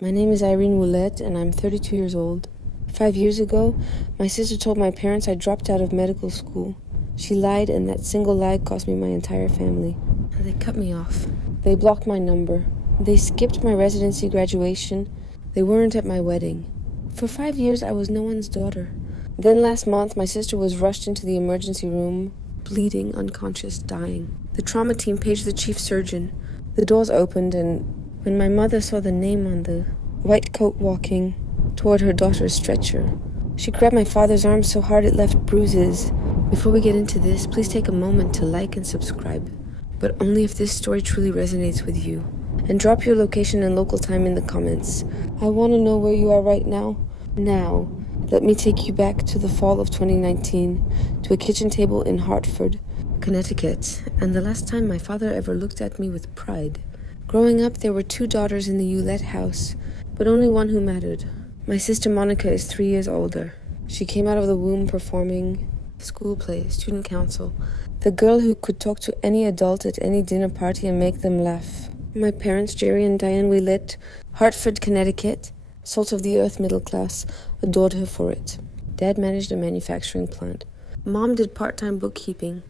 My name is Irene Willette, and I'm 32 years old. 5 years ago, my sister told my parents I dropped out of medical school. She lied, and that single lie cost me my entire family. They cut me off. They blocked my number. They skipped my residency graduation. They weren't at my wedding. For 5 years, I was no one's daughter. Then last month, my sister was rushed into the emergency room, bleeding, unconscious, dying. The trauma team paged the chief surgeon. The doors opened, and when my mother saw the name on the white coat walking toward her daughter's stretcher, she grabbed my father's arm so hard it left bruises. Before we get into this, please take a moment to like and subscribe, but only if this story truly resonates with you. And drop your location and local time in the comments. I want to know where you are right now. Now, let me take you back to the fall of 2019, to a kitchen table in Hartford, Connecticut, and the last time my father ever looked at me with pride. Growing up, there were 2 daughters in the Willette house, but only one who mattered. My sister Monica is 3 years older. She came out of the womb performing school play, student council, the girl who could talk to any adult at any dinner party and make them laugh. My parents, Jerry and Diane Willette, Hartford, Connecticut, salt of the earth middle class, adored her for it. Dad managed a manufacturing plant. Mom did part-time bookkeeping.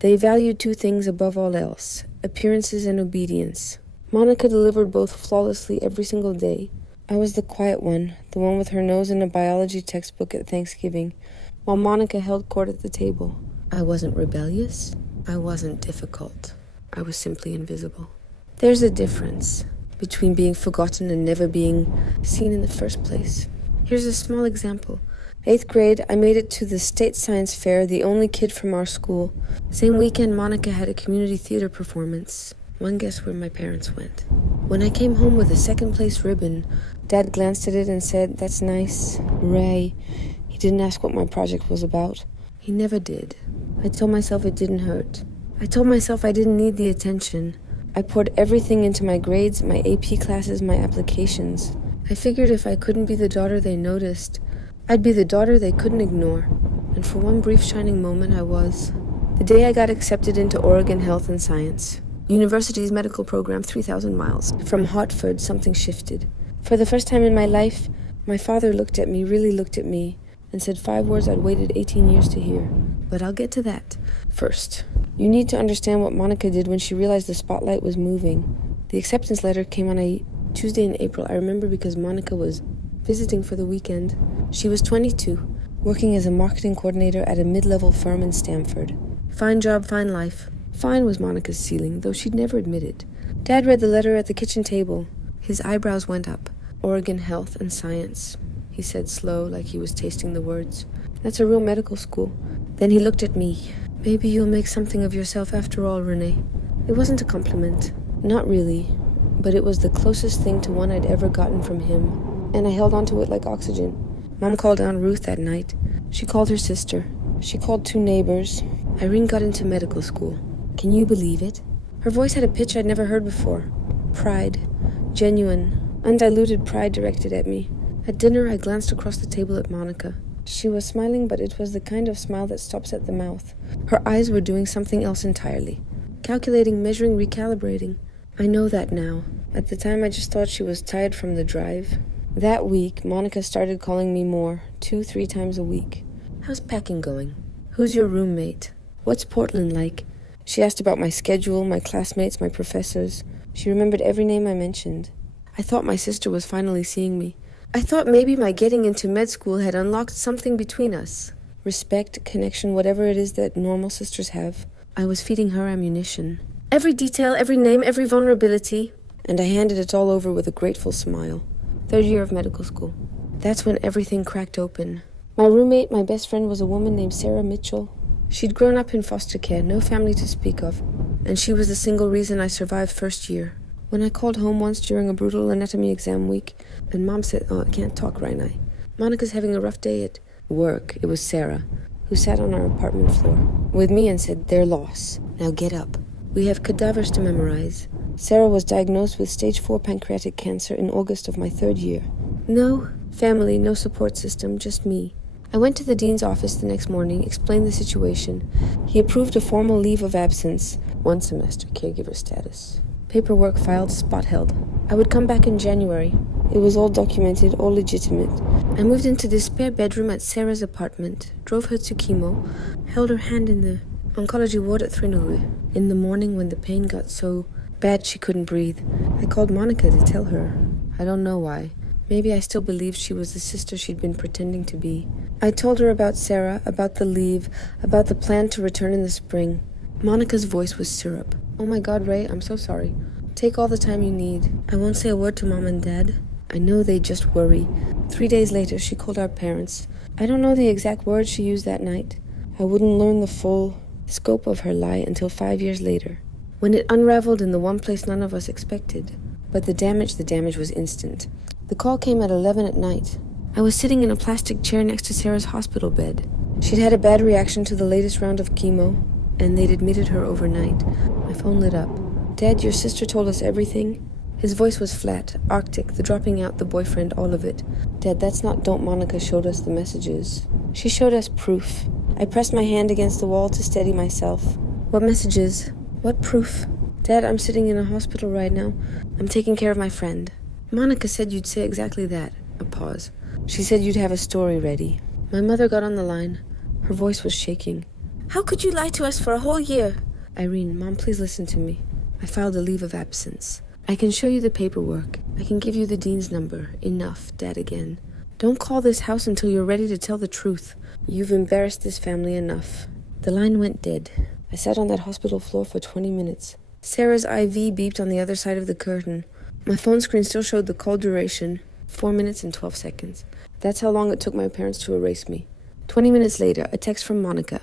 They valued 2 things above all else: appearances and obedience. Monica delivered both flawlessly every single day. I was the quiet one, the one with her nose in a biology textbook at Thanksgiving, while Monica held court at the table. I wasn't rebellious. I wasn't difficult. I was simply invisible. There's a difference between being forgotten and never being seen in the first place. Here's a small example. 8th grade, I made it to the state science fair, the only kid from our school. Same weekend, Monica had a community theater performance. One guess where my parents went. When I came home with a 2nd place ribbon, Dad glanced at it and said, "That's nice, Ray." He didn't ask what my project was about. He never did. I told myself it didn't hurt. I told myself I didn't need the attention. I poured everything into my grades, my AP classes, my applications. I figured if I couldn't be the daughter they noticed, I'd be the daughter they couldn't ignore. And for one brief shining moment, I was. The day I got accepted into Oregon Health and Science. University's medical program, 3,000 miles. From Hartford, something shifted. For the first time in my life, my father looked at me, really looked at me, and said 5 words I'd waited 18 years to hear. But I'll get to that. First, you need to understand what Monica did when she realized the spotlight was moving. The acceptance letter came on a Tuesday in April. I remember because Monica was visiting for the weekend. She was 22, working as a marketing coordinator at a mid-level firm in Stamford. Fine job, fine life. Fine was Monica's ceiling, though she'd never admit it. Dad read the letter at the kitchen table. His eyebrows went up. Oregon Health and Science, he said slow, like he was tasting the words. That's a real medical school. Then he looked at me. Maybe you'll make something of yourself after all, Renee. It wasn't a compliment. Not really. But it was the closest thing to one I'd ever gotten from him. And I held on to it like oxygen. Mom called Aunt Ruth that night. She called her sister. She called 2 neighbors. Irene got into medical school. Can you believe it? Her voice had a pitch I'd never heard before. Pride. Genuine, undiluted pride directed at me. At dinner, I glanced across the table at Monica. She was smiling, but it was the kind of smile that stops at the mouth. Her eyes were doing something else entirely. Calculating, measuring, recalibrating. I know that now. At the time, I just thought she was tired from the drive. That week, Monica started calling me more, 2-3 times a week. How's packing going? Who's your roommate? What's Portland like? She asked about my schedule, my classmates, my professors. She remembered every name I mentioned. I thought my sister was finally seeing me. I thought maybe my getting into med school had unlocked something between us. Respect, connection, whatever it is that normal sisters have. I was feeding her ammunition. Every detail, every name, every vulnerability. And I handed it all over with a grateful smile. 3rd year of medical school. That's when everything cracked open. My roommate, my best friend, was a woman named Sarah Mitchell. She'd grown up in foster care, no family to speak of, and she was the single reason I survived 1st year. When I called home once during a brutal anatomy exam week, and Mom said, "Oh, I can't talk right now. Monica's having a rough day at work," it was Sarah, who sat on our apartment floor with me and said, "Their loss. Now get up. We have cadavers to memorize." Sarah was diagnosed with stage 4 pancreatic cancer in August of my 3rd year. No family, no support system, just me. I went to the dean's office the next morning, explained the situation. He approved a formal leave of absence, 1 semester caregiver status. Paperwork filed, spot held. I would come back in January. It was all documented, all legitimate. I moved into this spare bedroom at Sarah's apartment, drove her to chemo, held her hand in the oncology ward at Thrinuru. In the morning when the pain got so bad she couldn't breathe, I called Monica to tell her. I don't know why. Maybe I still believed she was the sister she'd been pretending to be. I told her about Sarah, about the leave, about the plan to return in the spring. Monica's voice was syrup. Oh my God, Ray, I'm so sorry. Take all the time you need. I won't say a word to Mom and Dad. I know they just worry. 3 days later, she called our parents. I don't know the exact words she used that night. I wouldn't learn the full scope of her lie until 5 years later, when it unraveled in the one place none of us expected. But the damage was instant. The call came at 11 at night. I was sitting in a plastic chair next to Sarah's hospital bed. She'd had a bad reaction to the latest round of chemo, and they'd admitted her overnight. My phone lit up. Dad, your sister told us everything. His voice was flat, arctic, the dropping out, the boyfriend, all of it. Dad, that's not don't Monica showed us the messages. She showed us proof. I pressed my hand against the wall to steady myself. What messages? What proof? Dad, I'm sitting in a hospital right now. I'm taking care of my friend. Monica said you'd say exactly that. A pause. She said you'd have a story ready. My mother got on the line. Her voice was shaking. How could you lie to us for a whole year? Irene, Mom, please listen to me. I filed a leave of absence. I can show you the paperwork. I can give you the dean's number. Enough, Dad again. Don't call this house until you're ready to tell the truth. You've embarrassed this family enough. The line went dead. I sat on that hospital floor for 20 minutes. Sarah's IV beeped on the other side of the curtain. My phone screen still showed the call duration, 4 minutes and 12 seconds. That's how long it took my parents to erase me. 20 minutes later, a text from Monica.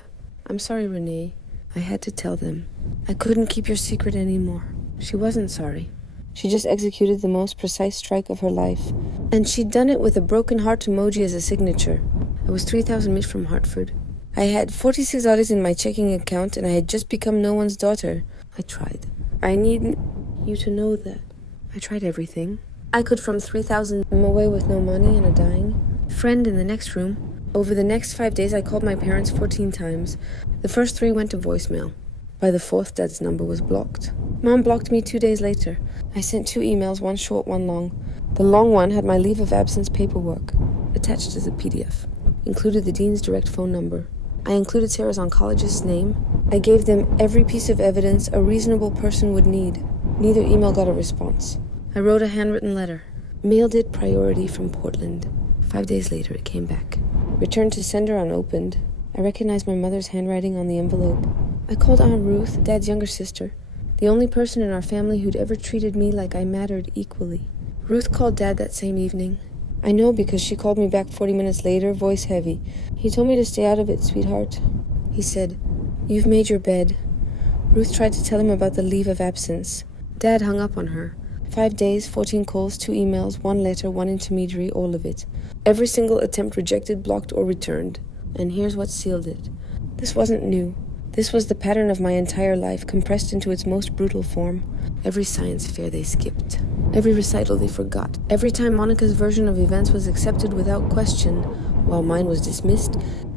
I'm sorry, Renee. I had to tell them. I couldn't keep your secret anymore. She wasn't sorry. She just executed the most precise strike of her life. And she'd done it with a broken heart emoji as a signature. I was 3,000 miles from Hartford. I had $46 in my checking account and I had just become no one's daughter. I tried. I need you to know that. I tried everything. I could from 3,000 away with no money and a dying friend in the next room. Over the next 5 days, I called my parents 14 times. The first 3 went to voicemail. By the 4th, Dad's number was blocked. Mom blocked me 2 days later. I sent 2 emails, one short, one long. The long one had my leave of absence paperwork attached as a PDF. Included the dean's direct phone number. I included Sarah's oncologist's name. I gave them every piece of evidence a reasonable person would need. Neither email got a response. I wrote a handwritten letter. Mailed it priority from Portland. 5 days later, it came back. Returned to sender unopened. I recognized my mother's handwriting on the envelope. I called Aunt Ruth, Dad's younger sister, the only person in our family who'd ever treated me like I mattered equally. Ruth called Dad that same evening. I know because she called me back 40 minutes later, voice heavy. He told me to stay out of it, sweetheart. He said, "You've made your bed." Ruth tried to tell him about the leave of absence. Dad hung up on her. 5 days, 14 calls, 2 emails, 1 letter, 1 intermediary, all of it. Every single attempt rejected, blocked, or returned. And here's what sealed it. This wasn't new. This was the pattern of my entire life, compressed into its most brutal form. Every science fair they skipped. Every recital they forgot. Every time Monica's version of events was accepted without question, while mine was dismissed,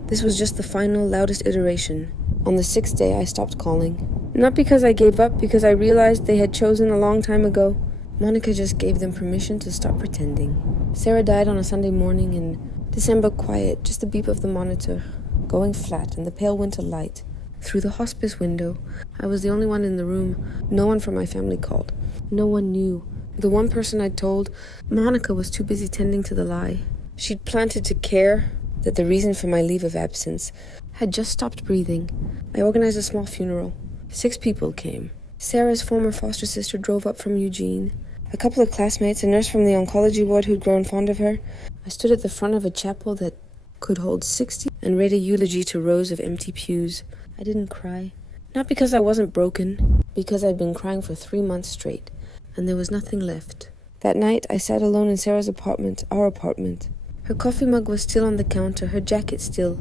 this was just the final, loudest iteration. On the 6th day, I stopped calling. Not because I gave up, because I realized they had chosen a long time ago. Monica just gave them permission to stop pretending. Sarah died on a Sunday morning in December, quiet, just the beep of the monitor, going flat and the pale winter light. Through the hospice window, I was the only one in the room. No one from my family called. No one knew. The one person I'd told, Monica was too busy tending to the lie. She'd planted to care that the reason for my leave of absence had just stopped breathing. I organized a small funeral. 6 people came. Sarah's former foster sister drove up from Eugene. A couple of classmates, a nurse from the oncology ward who'd grown fond of her. I stood at the front of a chapel that could hold 60 and read a eulogy to rows of empty pews. I didn't cry. Not because I wasn't broken, because I'd been crying for 3 months straight, and there was nothing left. That night, I sat alone in Sarah's apartment, our apartment. Her coffee mug was still on the counter, her jacket still,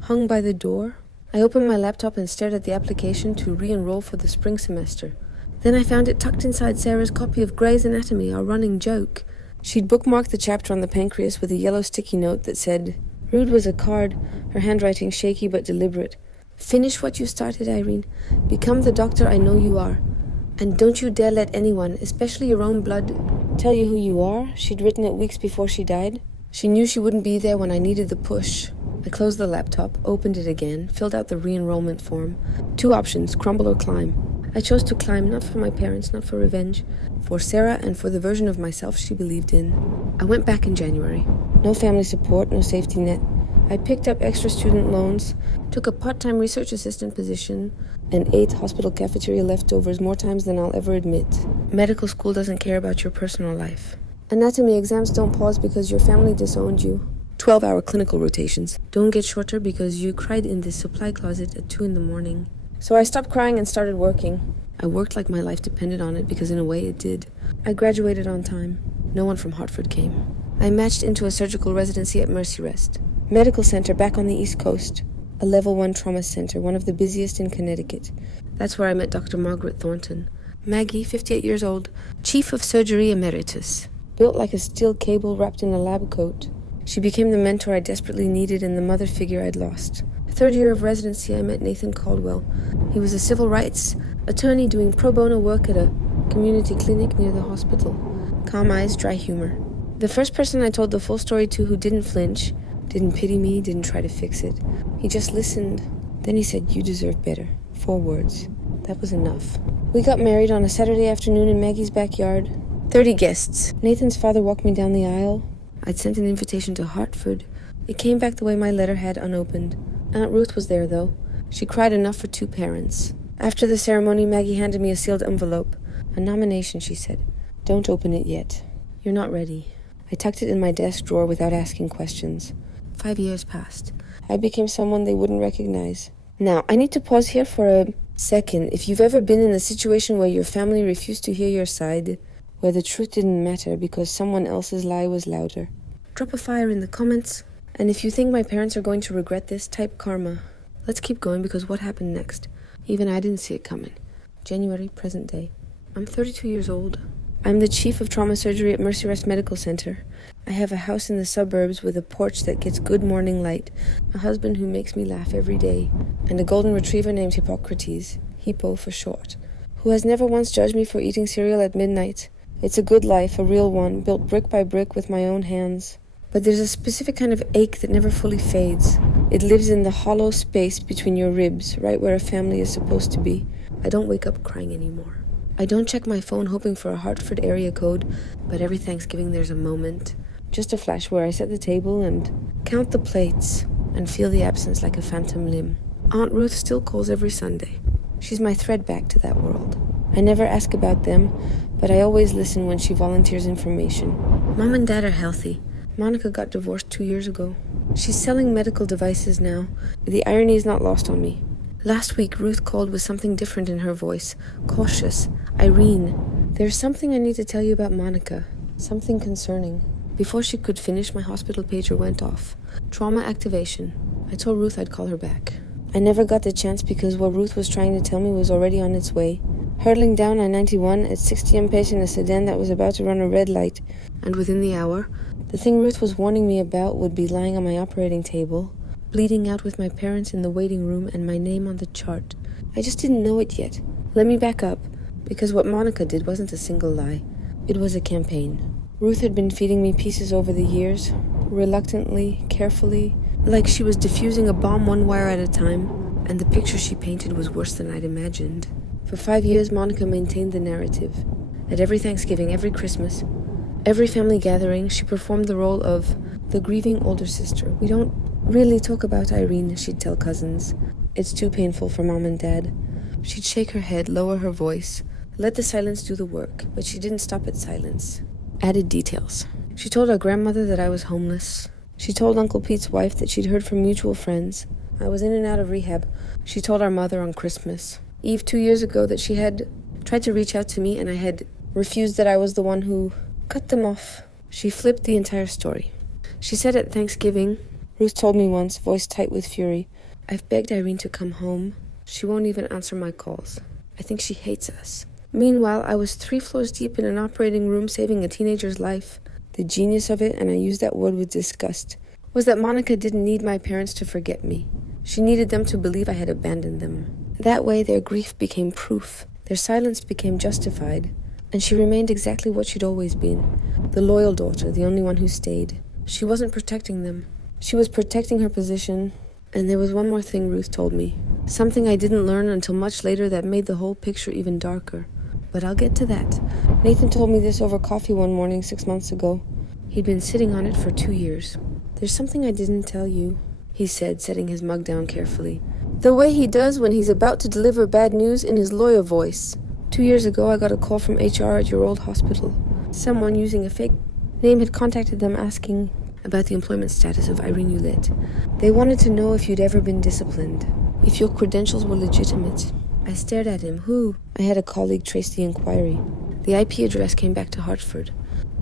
hung by the door. I opened my laptop and stared at the application to re-enroll for the spring semester. Then I found it tucked inside Sarah's copy of Grey's Anatomy, our running joke. She'd bookmarked the chapter on the pancreas with a yellow sticky note that said, "Rude was a card," her handwriting shaky but deliberate. "Finish what you started, Irene. Become the doctor I know you are." And don't you dare let anyone, especially your own blood, tell you who you are. She'd written it weeks before she died. She knew she wouldn't be there when I needed the push. I closed the laptop, opened it again, filled out the re-enrollment form. 2 options, crumble or climb. I chose to climb, not for my parents, not for revenge, for Sarah and for the version of myself she believed in. I went back in January. No family support, no safety net. I picked up extra student loans, took a part-time research assistant position, and ate hospital cafeteria leftovers more times than I'll ever admit. Medical school doesn't care about your personal life. Anatomy exams don't pause because your family disowned you. 12-hour clinical rotations don't get shorter because you cried in this supply closet at 2 a.m. So I stopped crying and started working. I worked like my life depended on it because in a way it did. I graduated on time. No one from Hartford came. I matched into a surgical residency at Mercy Rest Medical Center back on the East Coast. A level 1 trauma center, one of the busiest in Connecticut. That's where I met Dr. Margaret Thornton. Maggie, 58 years old, chief of surgery emeritus. Built like a steel cable wrapped in a lab coat. She became the mentor I desperately needed and the mother figure I'd lost. 3rd year of residency, I met Nathan Caldwell. He was a civil rights attorney doing pro bono work at a community clinic near the hospital. Calm eyes, dry humor. The first person I told the full story to who didn't flinch, didn't pity me, didn't try to fix it. He just listened. Then he said, "You deserve better." 4 words. That was enough. We got married on a Saturday afternoon in Maggie's backyard. 30 guests. Nathan's father walked me down the aisle. I'd sent an invitation to Hartford. It came back the way my letter had, unopened. Aunt Ruth was there, though. She cried enough for 2 parents. After the ceremony, Maggie handed me a sealed envelope. A nomination, she said. Don't open it yet. You're not ready. I tucked it in my desk drawer without asking questions. 5 years passed. I became someone they wouldn't recognize. Now, I need to pause here for a second. If you've ever been in a situation where your family refused to hear your side, where the truth didn't matter because someone else's lie was louder, drop a fire in the comments. And if you think my parents are going to regret this, type karma. Let's keep going because what happened next? Even I didn't see it coming. January, present day. I'm 32 years old. I'm the chief of trauma surgery at Mercy Rest Medical Center. I have a house in the suburbs with a porch that gets good morning light, a husband who makes me laugh every day, and a golden retriever named Hippocrates, Hippo for short, who has never once judged me for eating cereal at midnight. It's a good life, a real one, built brick by brick with my own hands. But there's a specific kind of ache that never fully fades. It lives in the hollow space between your ribs, right where a family is supposed to be. I don't wake up crying anymore. I don't check my phone hoping for a Hartford area code, but every Thanksgiving there's a moment. Just a flash where I set the table and count the plates and feel the absence like a phantom limb. Aunt Ruth still calls every Sunday. She's my thread back to that world. I never ask about them, but I always listen when she volunteers information. Mom and Dad are healthy. Monica got divorced 2 years ago. She's selling medical devices now. The irony is not lost on me. Last week, Ruth called with something different in her voice. Cautious. Irene. There's something I need to tell you about Monica. Something concerning. Before she could finish, my hospital pager went off. Trauma activation. I told Ruth I'd call her back. I never got the chance because what Ruth was trying to tell me was already on its way. Hurtling down I-91 at 60 mph in a sedan that was about to run a red light. And within the hour, the thing Ruth was warning me about would be lying on my operating table, bleeding out with my parents in the waiting room and my name on the chart. I just didn't know it yet. Let me back up, because what Monica did wasn't a single lie. It was a campaign. Ruth had been feeding me pieces over the years, reluctantly, carefully, like she was diffusing a bomb one wire at a time, and the picture she painted was worse than I'd imagined. For 5 years, Monica maintained the narrative. At every Thanksgiving, every Christmas, every family gathering, she performed the role of the grieving older sister. We don't really talk about Irene, she'd tell cousins. It's too painful for Mom and Dad. She'd shake her head, lower her voice, let the silence do the work, but she didn't stop at silence. Added details. She told our grandmother that I was homeless. She told Uncle Pete's wife that she'd heard from mutual friends. I was in and out of rehab. She told our mother on Christmas Eve 2 years ago that she had tried to reach out to me and I had refused, that I was the one who cut them off. She flipped the entire story. She said at Thanksgiving, Ruth told me once, voice tight with fury, "I've begged Irene to come home. She won't even answer my calls. I think she hates us." Meanwhile, I was 3 floors deep in an operating room saving a teenager's life. The genius of it, and I use that word with disgust, was that Monica didn't need my parents to forget me. She needed them to believe I had abandoned them. That way, their grief became proof. Their silence became justified, and she remained exactly what she'd always been, the loyal daughter, the only one who stayed. She wasn't protecting them. She was protecting her position. And there was one more thing Ruth told me, something I didn't learn until much later that made the whole picture even darker. But I'll get to that. Nathan told me this over coffee one morning 6 months ago. He'd been sitting on it for 2 years. "There's something I didn't tell you," he said, setting his mug down carefully. "The way he does when he's about to deliver bad news in his lawyer voice. 2 years ago, I got a call from HR at your old hospital. Someone using a fake name had contacted them asking about the employment status of Irene Hewlett. They wanted to know if you'd ever been disciplined, if your credentials were legitimate." I stared at him. "Who?" I had a colleague trace the inquiry. The IP address came back to Hartford.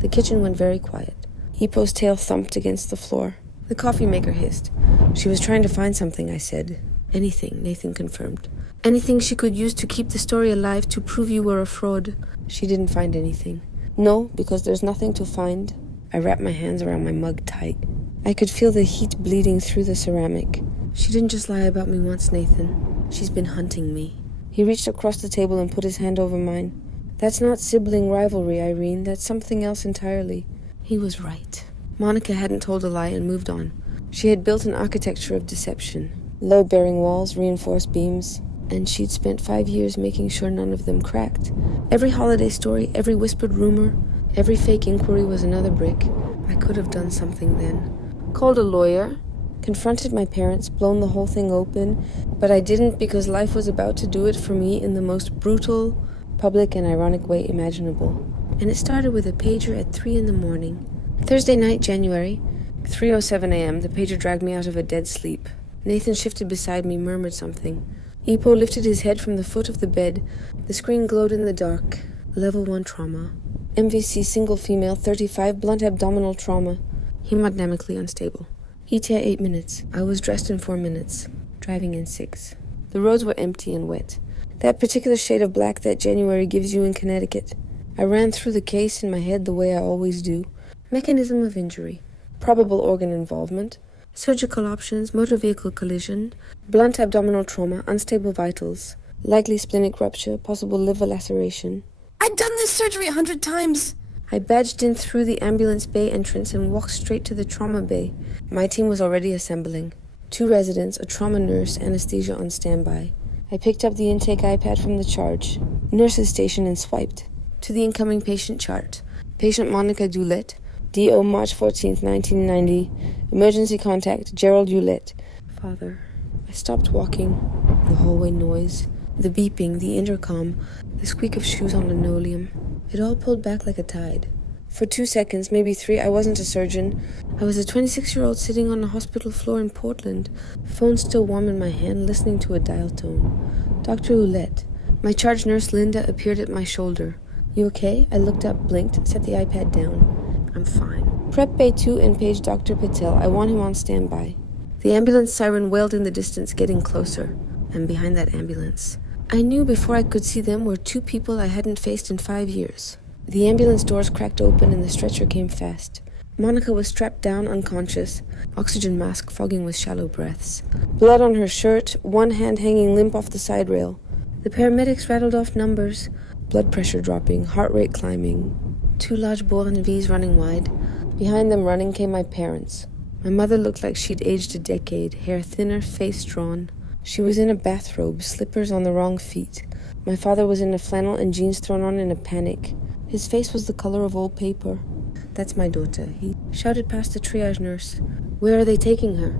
The kitchen went very quiet. Hippo's tail thumped against the floor. The coffee maker hissed. "She was trying to find something," I said. "Anything," Nathan confirmed. "Anything she could use to keep the story alive, to prove you were a fraud." "She didn't find anything." "No, because there's nothing to find." I wrapped my hands around my mug tight. I could feel the heat bleeding through the ceramic. "She didn't just lie about me once, Nathan. She's been hunting me." He reached across the table and put his hand over mine. "That's not sibling rivalry, Irene. That's something else entirely." He was right. Monica hadn't told a lie and moved on. She had built an architecture of deception. Load-bearing walls, reinforced beams, and she'd spent 5 years making sure none of them cracked. Every holiday story, every whispered rumor, every fake inquiry was another brick. I could have done something then. Called a lawyer, confronted my parents, blown the whole thing open, but I didn't because life was about to do it for me in the most brutal, public, and ironic way imaginable. And it started with a pager at 3 a.m. Thursday night, January, 3:07 a.m., the pager dragged me out of a dead sleep. Nathan shifted beside me, murmured something. Hippo lifted his head from the foot of the bed. The screen glowed in the dark. Level 1 trauma. MVC single female, 35, blunt abdominal trauma. Hemodynamically unstable. ETA 8 minutes. I was dressed in 4 minutes. Driving in 6. The roads were empty and wet. That particular shade of black that January gives you in Connecticut. I ran through the case in my head the way I always do. Mechanism of injury. Probable organ involvement. Surgical options, motor vehicle collision. Blunt abdominal trauma, unstable vitals. Likely splenic rupture, possible liver laceration. I'd done this surgery 100 times. I badged in through the ambulance bay entrance and walked straight to the trauma bay. My team was already assembling. 2 residents, a trauma nurse, anesthesia on standby. I picked up the intake iPad from the charge. Nurse's station and swiped. To the incoming patient chart. Patient Monica Hewlett. DO March 14th, 1990. Emergency contact, Gerald Hewlett. Father. I stopped walking. The hallway noise. The beeping, the intercom. The squeak of shoes on linoleum. It all pulled back like a tide. For 2 seconds, maybe 3, I wasn't a surgeon. I was a 26-year-old sitting on a hospital floor in Portland, phone still warm in my hand, listening to a dial tone. Dr. Hewlett. My charge nurse, Linda, appeared at my shoulder. "You okay?" I looked up, blinked, set the iPad down. "I'm fine." Prep Bay 2 and page Dr. Patel. I want him on standby. The ambulance siren wailed in the distance, getting closer. And behind that ambulance, I knew before I could see them were 2 people I hadn't faced in 5 years. The ambulance doors cracked open and the stretcher came fast. Monica was strapped down, unconscious, oxygen mask fogging with shallow breaths. Blood on her shirt, one hand hanging limp off the side rail. The paramedics rattled off numbers, blood pressure dropping, heart rate climbing. 2 large Bourne V's running wide. Behind them running came my parents. My mother looked like she'd aged a decade, hair thinner, face drawn. She was in a bathrobe, slippers on the wrong feet. My father was in a flannel and jeans thrown on in a panic. His face was the color of old paper. "That's my daughter," he shouted past the triage nurse. "Where are they taking her?"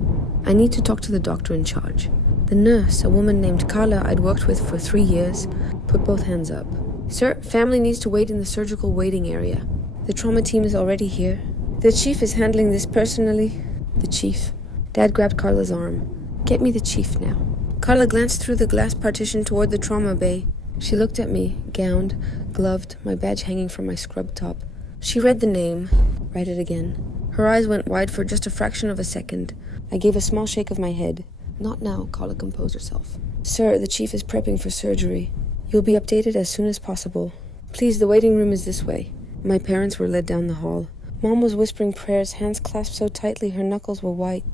"I need to talk to the doctor in charge." The nurse, a woman named Carla I'd worked with for 3 years, put both hands up. "Sir, family needs to wait in the surgical waiting area. The trauma team is already here. The chief is handling this personally." The chief. Dad grabbed Carla's arm. "Get me the chief now." Carla glanced through the glass partition toward the trauma bay. She looked at me, gowned, gloved, my badge hanging from my scrub top. She read the name. Read it again. Her eyes went wide for just a fraction of a second. I gave a small shake of my head. "Not now," Carla composed herself. "Sir, the chief is prepping for surgery. You'll be updated as soon as possible. Please, the waiting room is this way." My parents were led down the hall. Mom was whispering prayers, hands clasped so tightly her knuckles were white.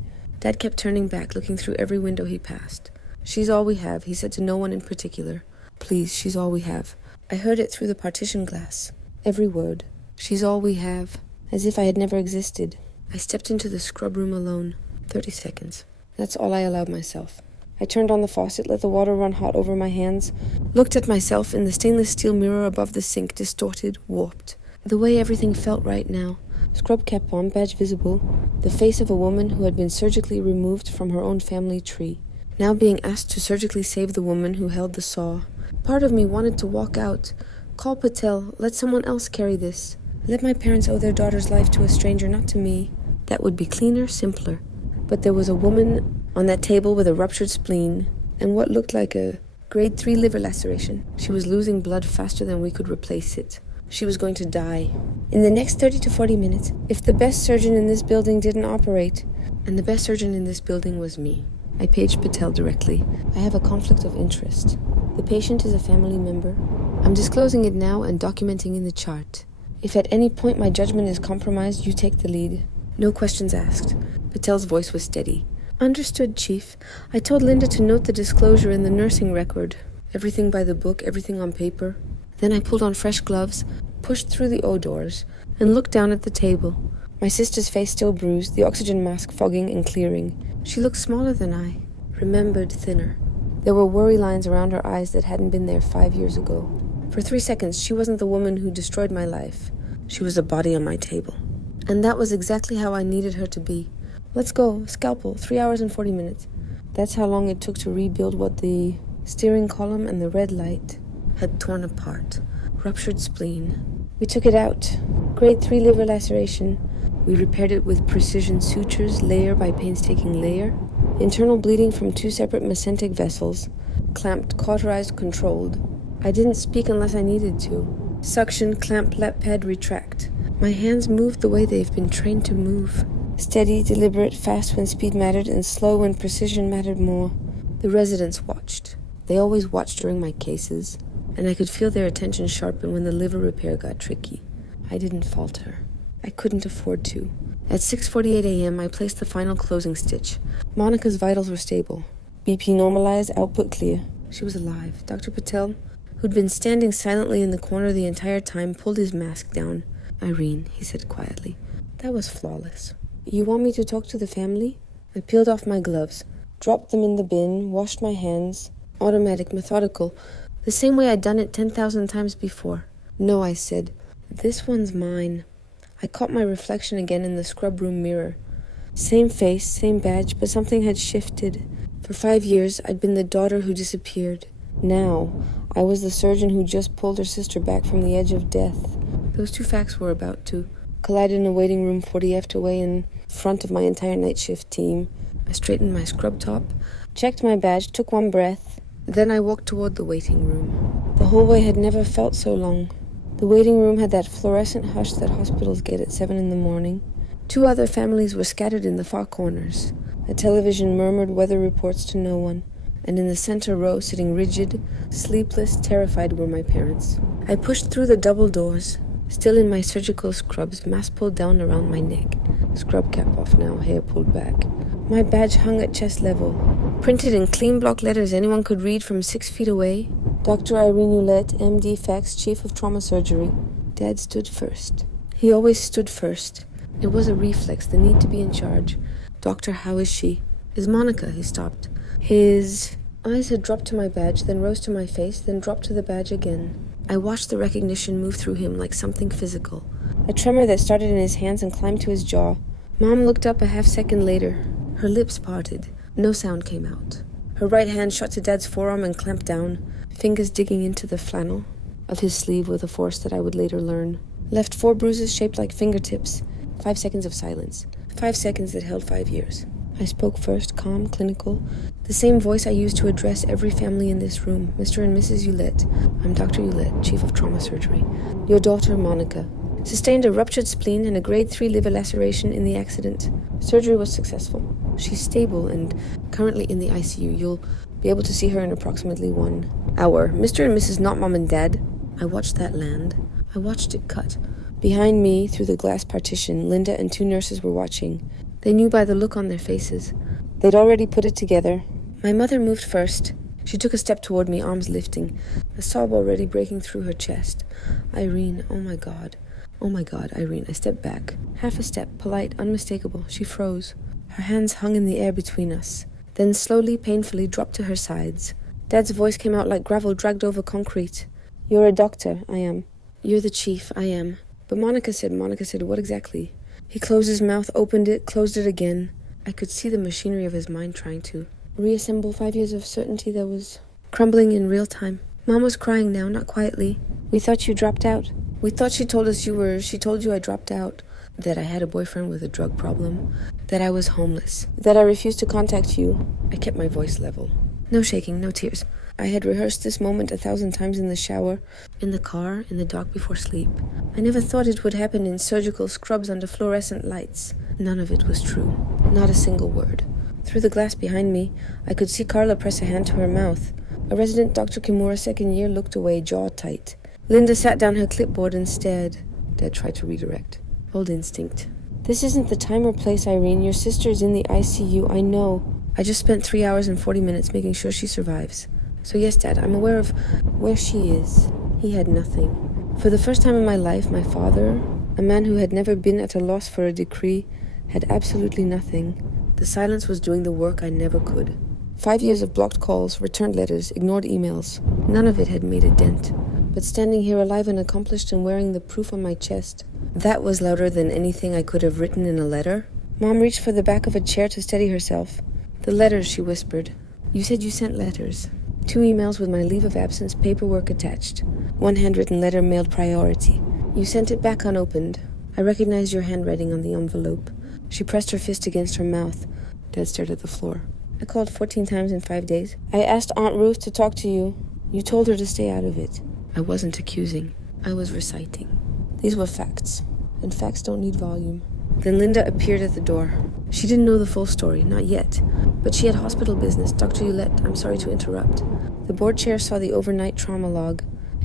Dad kept turning back, looking through every window he passed. "She's all we have," he said to no one in particular. Please, she's all we have. I heard it through the partition glass. Every word. She's all we have. As if I had never existed. I stepped into the scrub room alone. 30 seconds. That's all I allowed myself. I turned on the faucet, let the water run hot over my hands, looked at myself in the stainless steel mirror above the sink, distorted, warped. The way everything felt right now. Scrub cap on, badge visible. The face of a woman who had been surgically removed from her own family tree. Now being asked to surgically save the woman who held the saw. Part of me wanted to walk out. Call Patel. Let someone else carry this. Let my parents owe their daughter's life to a stranger, not to me. That would be cleaner, simpler. But there was a woman on that table with a ruptured spleen and what looked like a grade 3 liver laceration. She was losing blood faster than we could replace it. She was going to die. In the next 30 to 40 minutes, if the best surgeon in this building didn't operate, and the best surgeon in this building was me. I paged Patel directly. I have a conflict of interest. The patient is a family member. I'm disclosing it now and documenting in the chart. If at any point my judgment is compromised, you take the lead. No questions asked. Patel's voice was steady. Understood, Chief. I told Linda to note the disclosure in the nursing record. Everything by the book, everything on paper. Then I pulled on fresh gloves, pushed through the O-doors, and looked down at the table. My sister's face still bruised, the oxygen mask fogging and clearing. She looked smaller than I. Remembered thinner. There were worry lines around her eyes that hadn't been there 5 years ago. For 3 seconds, she wasn't the woman who destroyed my life. She was a body on my table. And that was exactly how I needed her to be. Let's go. Scalpel. 3 hours and 40 minutes. That's how long it took to rebuild what the steering column and the red light had torn apart. Ruptured spleen. We took it out. Grade 3 liver laceration. We repaired it with precision sutures, layer by painstaking layer. Internal bleeding from 2 separate mesenteric vessels. Clamped, cauterized, controlled. I didn't speak unless I needed to. Suction, clamp, lap pad, retract. My hands moved the way they've been trained to move. Steady, deliberate, fast when speed mattered, and slow when precision mattered more. The residents watched. They always watched during my cases, and I could feel their attention sharpen when the liver repair got tricky. I didn't falter. I couldn't afford to. At 6:48 a.m., I placed the final closing stitch. Monica's vitals were stable. BP normalized, output clear. She was alive. Dr. Patel, who'd been standing silently in the corner the entire time, pulled his mask down. Irene, he said quietly. That was flawless. You want me to talk to the family? I peeled off my gloves, dropped them in the bin, washed my hands. Automatic, methodical. The same way I'd done it 10,000 times before. No, I said. This one's mine. I caught my reflection again in the scrub room mirror. Same face, same badge, but something had shifted. For 5 years, I'd been the daughter who disappeared. Now, I was the surgeon who just pulled her sister back from the edge of death. Those two facts were about to collide in a waiting room 40 away in front of my entire night shift team. I straightened my scrub top, checked my badge, took one breath. Then I walked toward the waiting room. The hallway had never felt so long. The waiting room had that fluorescent hush that hospitals get at 7 in the morning. 2 other families were scattered in the far corners. A television murmured weather reports to no one. And in the center row, sitting rigid, sleepless, terrified, were my parents. I pushed through the double doors, still in my surgical scrubs, mask pulled down around my neck. Scrub cap off now, hair pulled back. My badge hung at chest level. Printed in clean block letters anyone could read from 6 feet away. Dr. Irene Ouellette, MD Fax, Chief of Trauma Surgery. Dad stood first. He always stood first. It was a reflex, the need to be in charge. Doctor, how is she? Is Monica? He stopped. His eyes had dropped to my badge, then rose to my face, then dropped to the badge again. I watched the recognition move through him like something physical. A tremor that started in his hands and climbed to his jaw. Mom looked up a half-second later. Her lips parted. No sound came out. Her right hand shot to Dad's forearm and clamped down, fingers digging into the flannel of his sleeve with a force that I would later learn. Left 4 bruises shaped like fingertips. 5 seconds of silence. 5 seconds that held 5 years. I spoke first, calm, clinical. The same voice I used to address every family in this room. Mr. and Mrs. Ouellette. I'm Dr. Ouellette, Chief of Trauma Surgery. Your daughter, Monica, sustained a ruptured spleen and a grade 3 liver laceration in the accident. Surgery was successful. She's stable and currently in the ICU. You'll be able to see her in approximately 1 hour. Mr. and Mrs. Not Mom and Dad. I watched that land. I watched it cut. Behind me, through the glass partition, Linda and 2 nurses were watching. They knew by the look on their faces. They'd already put it together. My mother moved first. She took a step toward me, arms lifting, a sob already breaking through her chest. Irene, oh my God. Oh my God, Irene. I stepped back. Half a step, polite, unmistakable. She froze. Her hands hung in the air between us, then slowly, painfully dropped to her sides. Dad's voice came out like gravel dragged over concrete. You're a doctor, I am. You're the chief, I am. But Monica said, what exactly? He closed his mouth, opened it, closed it again. I could see the machinery of his mind trying to reassemble 5 years of certainty that was crumbling in real time. Mom was crying now, not quietly. We thought you dropped out. We thought she told you I dropped out. That I had a boyfriend with a drug problem. That I was homeless. That I refused to contact you. I kept my voice level. No shaking, no tears. I had rehearsed this moment 1,000 times in the shower, in the car, in the dark before sleep. I never thought it would happen in surgical scrubs under fluorescent lights. None of it was true. Not a single word. Through the glass behind me, I could see Carla press a hand to her mouth. A resident Dr. Kimura, second year, looked away, jaw tight. Linda sat down her clipboard and stared. Dad tried to redirect. Old instinct. This isn't the time or place, Irene. Your sister's in the ICU, I know. I just spent 3 hours and 40 minutes making sure she survives. So yes, Dad, I'm aware of where she is. He had nothing. For the first time in my life, my father, a man who had never been at a loss for a decree, had absolutely nothing. The silence was doing the work I never could. 5 years of blocked calls, returned letters, ignored emails. None of it had made a dent. But standing here alive and accomplished and wearing the proof on my chest, that was louder than anything I could have written in a letter. Mom reached for the back of a chair to steady herself. The letters, she whispered. You said you sent letters. 2 emails with my leave of absence paperwork attached. 1 handwritten letter mailed priority. You sent it back unopened. I recognized your handwriting on the envelope. She pressed her fist against her mouth. Dad stared at the floor. I called 14 times in 5 days. I asked Aunt Ruth to talk to you. You told her to stay out of it. I wasn't accusing. I was reciting. These were facts. And facts don't need volume. Then Linda appeared at the door. She didn't know the full story, not yet. But she had hospital business. Dr. Hewlett, I'm sorry to interrupt. The board chair saw the overnight trauma log.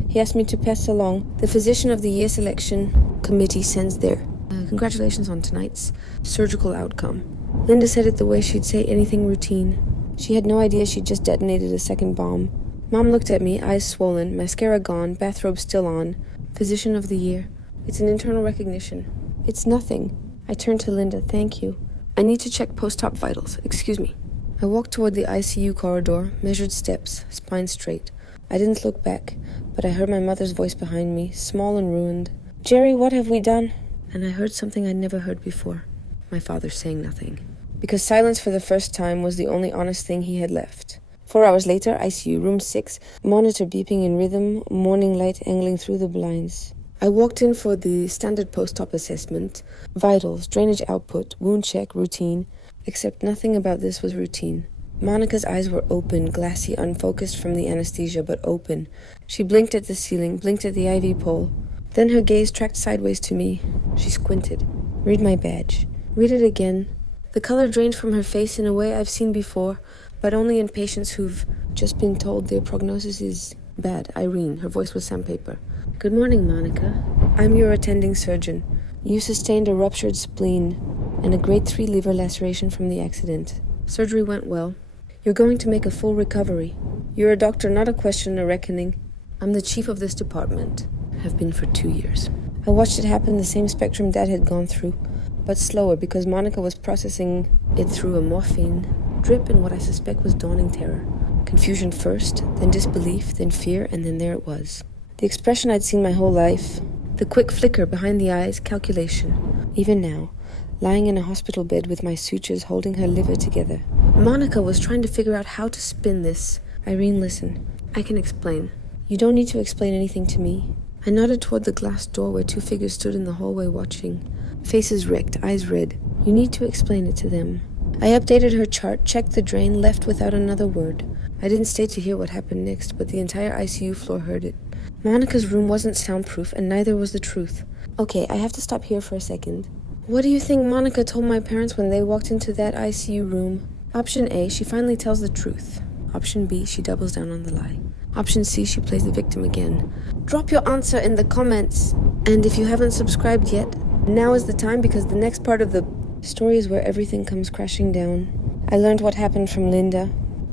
He asked me to pass along. The physician of the year selection committee sends their congratulations on tonight's surgical outcome. Linda said it the way she'd say anything routine. She had no idea she'd just detonated a second bomb. Mom looked at me, eyes swollen, mascara gone, bathrobe still on. Physician of the year. It's an internal recognition. It's nothing. I turned to Linda. Thank you. I need to check post-op vitals. Excuse me. I walked toward the ICU corridor, measured steps, spine straight. I didn't look back, but I heard my mother's voice behind me, small and ruined. Jerry, what have we done? And I heard something I'd never heard before. My father saying nothing. Because silence for the first time was the only honest thing he had left. 4 hours later, ICU, room 6, monitor beeping in rhythm, morning light angling through the blinds. I walked in for the standard post-op assessment, vitals, drainage output, wound check, routine, except nothing about this was routine. Monica's eyes were open, glassy, unfocused from the anesthesia, but open. She blinked at the ceiling, blinked at the IV pole. Then her gaze tracked sideways to me. She squinted. Read my badge. Read it again. The color drained from her face in a way I've seen before, but only in patients who've just been told their prognosis is bad. Irene. Her voice was sandpaper. Good morning, Monica. I'm your attending surgeon. You sustained a ruptured spleen and a grade 3 liver laceration from the accident. Surgery went well. You're going to make a full recovery. You're a doctor, not a question, a reckoning. I'm the chief of this department. Have been for 2 years. I watched it happen, the same spectrum Dad had gone through, but slower because Monica was processing it through a morphine drip and what I suspect was dawning terror. Confusion first, then disbelief, then fear, and then there it was. The expression I'd seen my whole life, the quick flicker behind the eyes, calculation. Even now, lying in a hospital bed with my sutures holding her liver together. Monica was trying to figure out how to spin this. Irene, listen. I can explain. You don't need to explain anything to me. I nodded toward the glass door where 2 figures stood in the hallway watching. Faces wrecked, eyes red. You need to explain it to them. I updated her chart, checked the drain, left without another word. I didn't stay to hear what happened next, but the entire ICU floor heard it. Monica's room wasn't soundproof, and neither was the truth. Okay, I have to stop here for a second. What do you think Monica told my parents when they walked into that ICU room? Option A, she finally tells the truth. Option B, she doubles down on the lie. Option C, she plays the victim again. Drop your answer in the comments. And if you haven't subscribed yet, now is the time because the next part of the story is where everything comes crashing down. I learned what happened from Linda,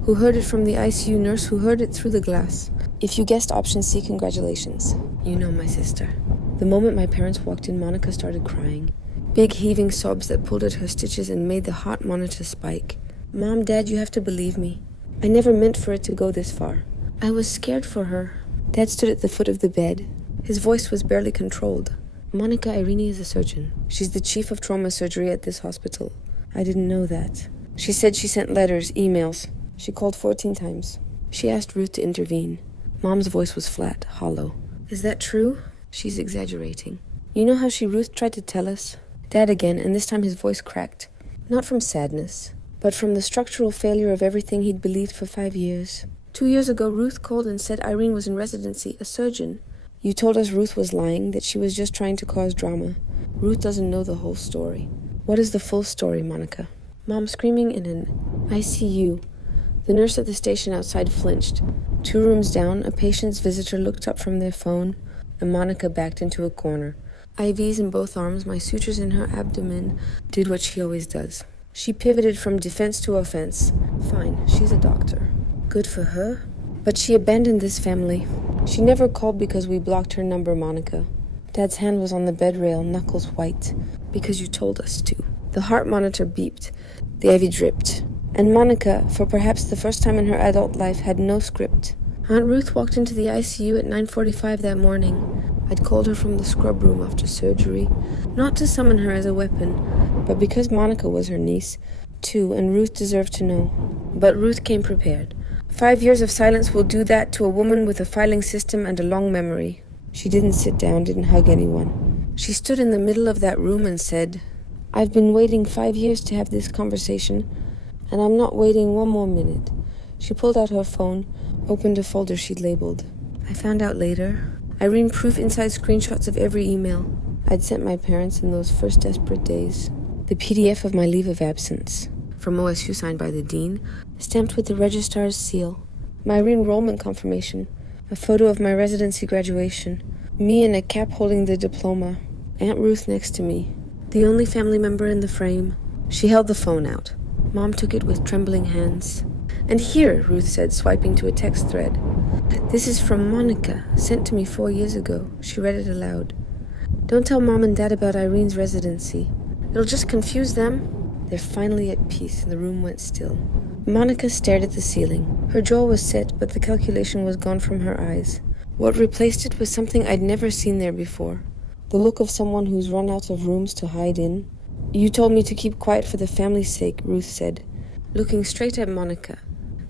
who heard it from the ICU nurse, who heard it through the glass. If you guessed option C, congratulations. You know my sister. The moment my parents walked in, Monica started crying. Big heaving sobs that pulled at her stitches and made the heart monitor spike. Mom, Dad, you have to believe me. I never meant for it to go this far. I was scared for her. Dad stood at the foot of the bed. His voice was barely controlled. Monica Irene is a surgeon. She's the chief of trauma surgery at this hospital. I didn't know that. She said she sent letters, emails. She called 14 times. She asked Ruth to intervene. Mom's voice was flat, hollow. Is that true? She's exaggerating. You know how Ruth tried to tell us? Dad again, and this time his voice cracked. Not from sadness, but from the structural failure of everything he'd believed for 5 years. 2 years ago, Ruth called and said Irene was in residency, a surgeon. You told us Ruth was lying, that she was just trying to cause drama. Ruth doesn't know the whole story. What is the full story, Monica? Mom screaming in an ICU. The nurse at the station outside flinched. 2 rooms down, a patient's visitor looked up from their phone, and Monica backed into a corner. IVs in both arms, my sutures in her abdomen, did what she always does. She pivoted from defense to offense. Fine, she's a doctor. Good for her. But she abandoned this family. She never called because we blocked her number, Monica. Dad's hand was on the bed rail, knuckles white. Because you told us to. The heart monitor beeped. The IV dripped. And Monica, for perhaps the first time in her adult life, had no script. Aunt Ruth walked into the ICU at 9:45 that morning. I'd called her from the scrub room after surgery, not to summon her as a weapon, but because Monica was her niece, too, and Ruth deserved to know. But Ruth came prepared. 5 years of silence will do that to a woman with a filing system and a long memory. She didn't sit down, didn't hug anyone. She stood in the middle of that room and said, I've been waiting 5 years to have this conversation, and I'm not waiting one more minute. She pulled out her phone, opened a folder she'd labeled. I found out later. Irene proof inside screenshots of every email I'd sent my parents in those first desperate days. The PDF of my leave of absence, from OSU signed by the dean, stamped with the registrar's seal. My re-enrollment confirmation, a photo of my residency graduation, me in a cap holding the diploma, Aunt Ruth next to me, the only family member in the frame. She held the phone out. Mom took it with trembling hands. And here, Ruth said, swiping to a text thread. This is from Monica, sent to me 4 years ago. She read it aloud. Don't tell Mom and Dad about Irene's residency. It'll just confuse them. They're finally at peace, and the room went still. Monica stared at the ceiling. Her jaw was set, but the calculation was gone from her eyes. What replaced it was something I'd never seen there before. The look of someone who's run out of rooms to hide in. You told me to keep quiet for the family's sake, Ruth said, looking straight at Monica.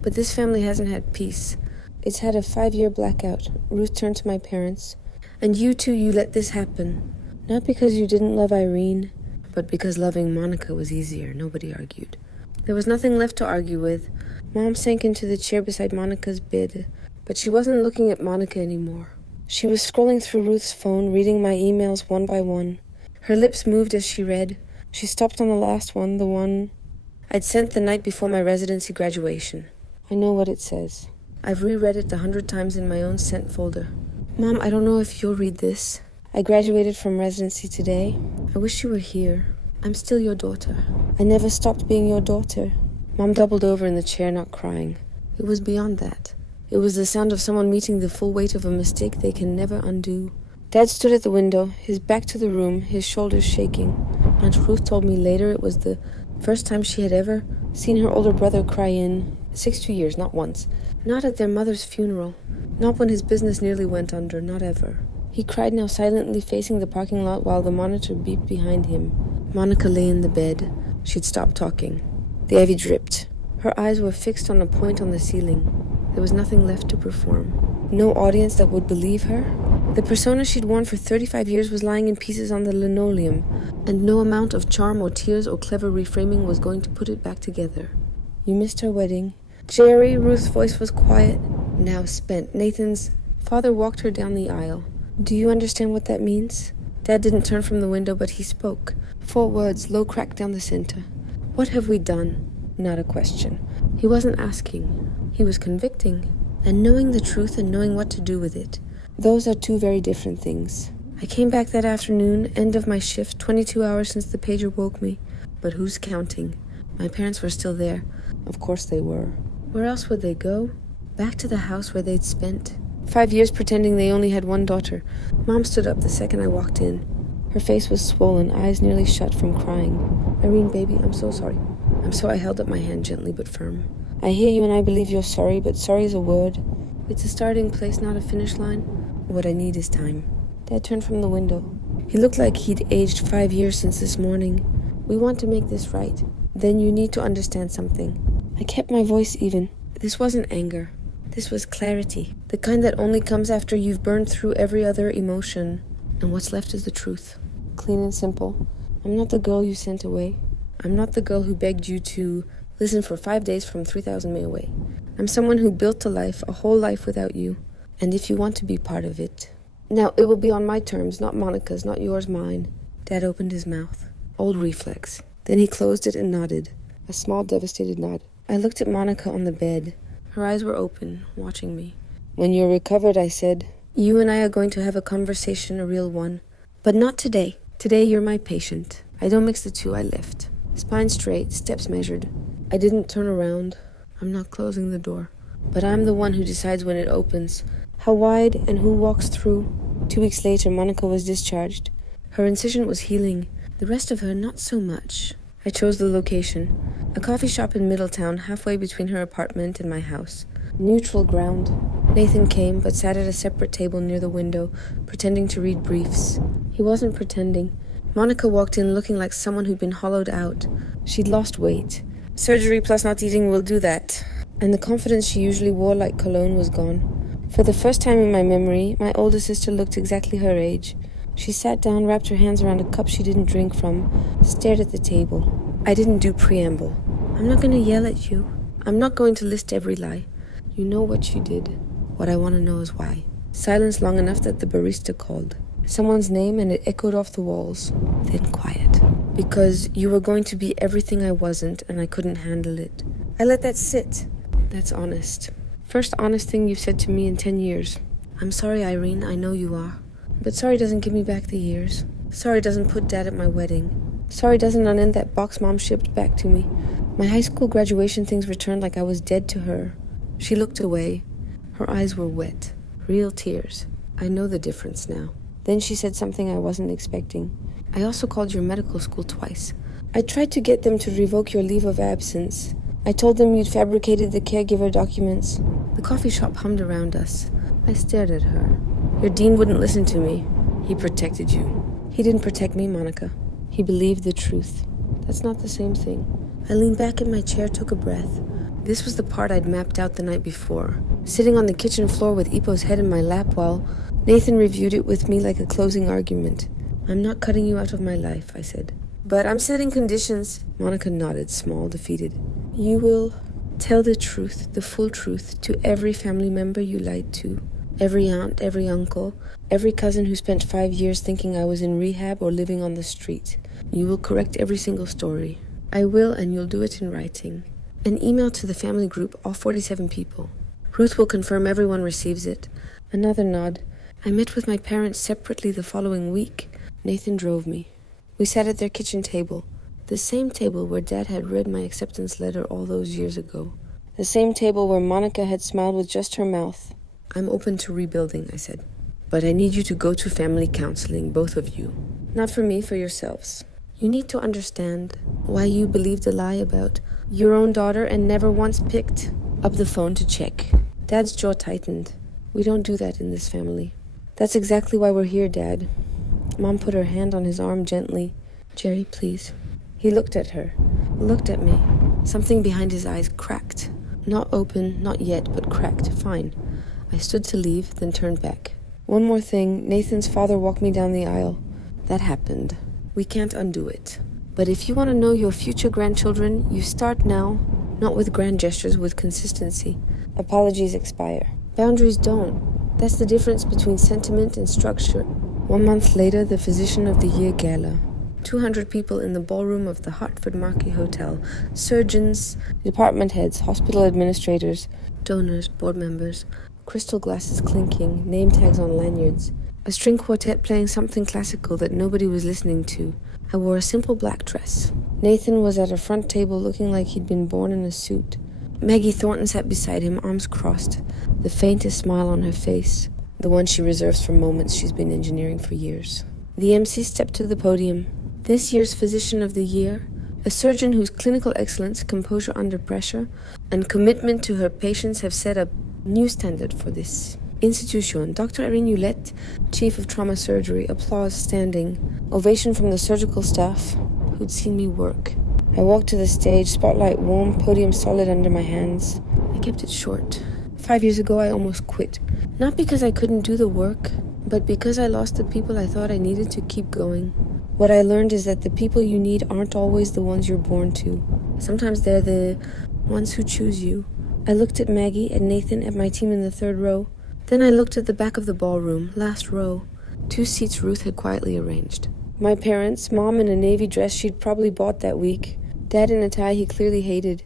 But this family hasn't had peace. It's had a 5-year blackout. Ruth turned to my parents. And you too, you let this happen. Not because you didn't love Irene, but because loving Monica was easier. Nobody argued. There was nothing left to argue with. Mom sank into the chair beside Monica's bed, but she wasn't looking at Monica anymore. She was scrolling through Ruth's phone, reading my emails one by one. Her lips moved as she read. She stopped on the last one, the one I'd sent the night before my residency graduation. I know what it says. I've reread it 100 times in my own sent folder. Mom, I don't know if you'll read this. I graduated from residency today. I wish you were here. I'm still your daughter. I never stopped being your daughter. Mom doubled over in the chair, not crying. It was beyond that. It was the sound of someone meeting the full weight of a mistake they can never undo. Dad stood at the window, his back to the room, his shoulders shaking. Aunt Ruth told me later it was the first time she had ever seen her older brother cry in 2 years, not once. Not at their mother's funeral. Not when his business nearly went under, not ever. He cried now silently facing the parking lot while the monitor beeped behind him. Monica lay in the bed. She'd stopped talking. The ivy dripped. Her eyes were fixed on a point on the ceiling. There was nothing left to perform. No audience that would believe her. The persona she'd worn for 35 years was lying in pieces on the linoleum, and no amount of charm or tears or clever reframing was going to put it back together. You missed her wedding. Jerry, Ruth's voice was quiet, now spent. Nathan's father walked her down the aisle. Do you understand what that means? Dad didn't turn from the window, but he spoke. 4 words, low crack down the center. What have we done? Not a question. He wasn't asking. He was convicting. And knowing the truth and knowing what to do with it. Those are 2 very different things. I came back that afternoon, end of my shift, 22 hours since the pager woke me. But who's counting? My parents were still there. Of course they were. Where else would they go? Back to the house where they'd spent 5 years pretending they only had one daughter. Mom stood up the second I walked in. Her face was swollen, eyes nearly shut from crying. Irene, baby, I'm so sorry. I held up my hand gently but firm. I hear you and I believe you're sorry, but sorry is a word. It's a starting place, not a finish line. What I need is time. Dad turned from the window. He looked like he'd aged 5 years since this morning. We want to make this right. Then you need to understand something. I kept my voice even. This wasn't anger. This was clarity. The kind that only comes after you've burned through every other emotion. And what's left is the truth. Clean and simple. I'm not the girl you sent away. I'm not the girl who begged you to listen for 5 days from 3,000 mi away. I'm someone who built a life, a whole life without you. And if you want to be part of it... Now, it will be on my terms, not Monica's, not yours, mine. Dad opened his mouth. Old reflex. Then he closed it and nodded. A small, devastated nod. I looked at Monica on the bed. Her eyes were open, watching me. When you're recovered, I said, you and I are going to have a conversation, a real one. But not today. Today, you're my patient. I don't mix the two, I lift. Spine straight, steps measured. I didn't turn around. I'm not closing the door. But I'm the one who decides when it opens. How wide and who walks through. 2 weeks later, Monica was discharged. Her incision was healing. The rest of her, not so much. I chose the location. A coffee shop in Middletown, halfway between her apartment and my house. Neutral ground. Nathan came, but sat at a separate table near the window, pretending to read briefs. He wasn't pretending. Monica walked in looking like someone who'd been hollowed out. She'd lost weight. Surgery plus not eating will do that. And the confidence she usually wore like cologne was gone. For the first time in my memory, my older sister looked exactly her age. She sat down, wrapped her hands around a cup she didn't drink from, stared at the table. I didn't do preamble. I'm not going to yell at you. I'm not going to list every lie. You know what you did. What I want to know is why. Silence long enough that the barista called. Someone's name and it echoed off the walls. Then quiet. Because you were going to be everything I wasn't and I couldn't handle it. I let that sit. That's honest. First honest thing you've said to me in 10 years. I'm sorry, Irene, I know you are. But sorry doesn't give me back the years. Sorry doesn't put Dad at my wedding. Sorry doesn't unend that box Mom shipped back to me. My high school graduation things returned like I was dead to her. She looked away. Her eyes were wet. Real tears. I know the difference now. Then she said something I wasn't expecting. I also called your medical school twice. I tried to get them to revoke your leave of absence. I told them you'd fabricated the caregiver documents. The coffee shop hummed around us. I stared at her. Your dean wouldn't listen to me. He protected you. He didn't protect me, Monica. He believed the truth. That's not the same thing. I leaned back in my chair, took a breath. This was the part I'd mapped out the night before. Sitting on the kitchen floor with Ipo's head in my lap while Nathan reviewed it with me like a closing argument. I'm not cutting you out of my life, I said. But I'm setting conditions. Monica nodded, small, defeated. You will tell the truth, the full truth, to every family member you lied to. Every aunt, every uncle, every cousin who spent 5 years thinking I was in rehab or living on the street. You will correct every single story. I will, and you'll do it in writing. An email to the family group, all 47 people. Ruth will confirm everyone receives it. Another nod. I met with my parents separately the following week. Nathan drove me. We sat at their kitchen table. The same table where Dad had read my acceptance letter all those years ago. The same table where Monica had smiled with just her mouth. I'm open to rebuilding, I said. But I need you to go to family counseling, both of you. Not for me, for yourselves. You need to understand why you believed a lie about your own daughter and never once picked up the phone to check. Dad's jaw tightened. We don't do that in this family. That's exactly why we're here, Dad. Mom put her hand on his arm gently. Jerry, please. He looked at her, looked at me. Something behind his eyes cracked. Not open, not yet, but cracked. Fine. I stood to leave, then turned back. One more thing, Nathan's father walked me down the aisle. That happened. We can't undo it. But if you want to know your future grandchildren, you start now. Not with grand gestures, with consistency. Apologies expire. Boundaries don't. That's the difference between sentiment and structure. 1 month later, the Physician of the Year Gala. 200 people in the ballroom of the Hartford Marquis Hotel. Surgeons, department heads, hospital administrators, donors, board members. Crystal glasses clinking, name tags on lanyards. A string quartet playing something classical that nobody was listening to. I wore a simple black dress. Nathan was at a front table looking like he'd been born in a suit. Maggie Thornton sat beside him, arms crossed, the faintest smile on her face, the one she reserves for moments she's been engineering for years. The MC stepped to the podium. This year's Physician of the Year, a surgeon whose clinical excellence, composure under pressure, and commitment to her patients have set a new standard for this institution. Dr. Irene Hewlett, Chief of Trauma Surgery, applause standing, ovation from the surgical staff who'd seen me work. I walked to the stage, spotlight warm, podium solid under my hands. I kept it short. 5 years ago, I almost quit. Not because I couldn't do the work, but because I lost the people I thought I needed to keep going. What I learned is that the people you need aren't always the ones you're born to. Sometimes they're the ones who choose you. I looked at Maggie, at Nathan, at my team in the third row. Then I looked at the back of the ballroom, last row. 2 seats Ruth had quietly arranged. My parents, Mom in a navy dress she'd probably bought that week, Dad in a tie he clearly hated,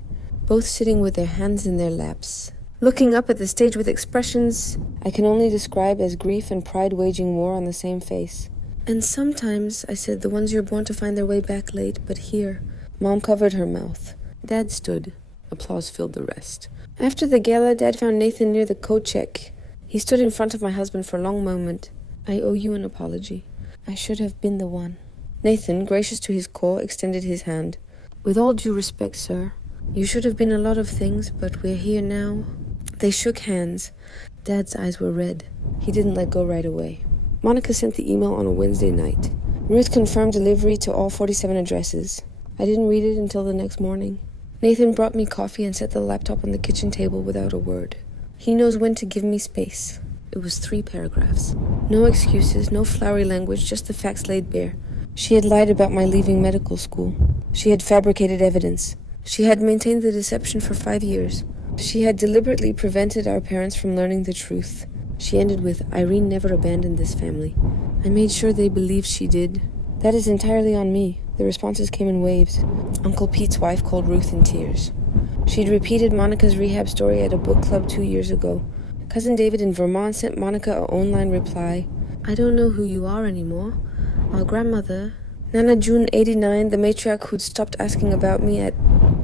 both sitting with their hands in their laps. Looking up at the stage with expressions I can only describe as grief and pride waging war on the same face. And sometimes, I said, the ones you're born to find their way back late, but here. Mom covered her mouth. Dad stood. Applause filled the rest. After the gala, Dad found Nathan near the coat check. He stood in front of my husband for a long moment. I owe you an apology. I should have been the one. Nathan, gracious to his core, extended his hand. With all due respect, sir, you should have been a lot of things, but we're here now. They shook hands. Dad's eyes were red. He didn't let go right away. Monica sent the email on a Wednesday night. Ruth confirmed delivery to all 47 addresses. I didn't read it until the next morning. Nathan brought me coffee and set the laptop on the kitchen table without a word. He knows when to give me space. It was 3 paragraphs. No excuses, no flowery language, just the facts laid bare. She had lied about my leaving medical school. She had fabricated evidence. She had maintained the deception for 5 years. She had deliberately prevented our parents from learning the truth. She ended with, Irene never abandoned this family. I made sure they believed she did. That is entirely on me. The responses came in waves. Uncle Pete's wife called Ruth in tears. She'd repeated Monica's rehab story at a book club 2 years ago. Cousin David in Vermont sent Monica a online reply. I don't know who you are anymore. Our grandmother, Nana June 89, the matriarch who'd stopped asking about me at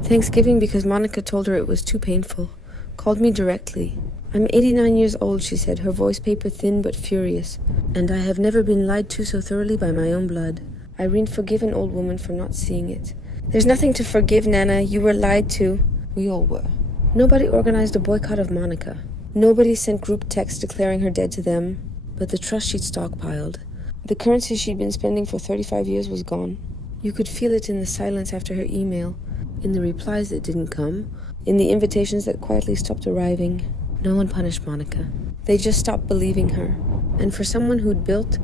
Thanksgiving because Monica told her it was too painful, called me directly. I'm 89 years old, she said, her voice paper thin but furious. And I have never been lied to so thoroughly by my own blood. Irene, forgive an old woman for not seeing it. There's nothing to forgive, Nana. You were lied to. We all were. Nobody organized a boycott of Monica. Nobody sent group texts declaring her dead to them. But the trust she'd stockpiled, the currency she'd been spending for 35 years was gone. You could feel it in the silence after her email, in the replies that didn't come, in the invitations that quietly stopped arriving. No one punished Monica. They just stopped believing her. And for someone who'd built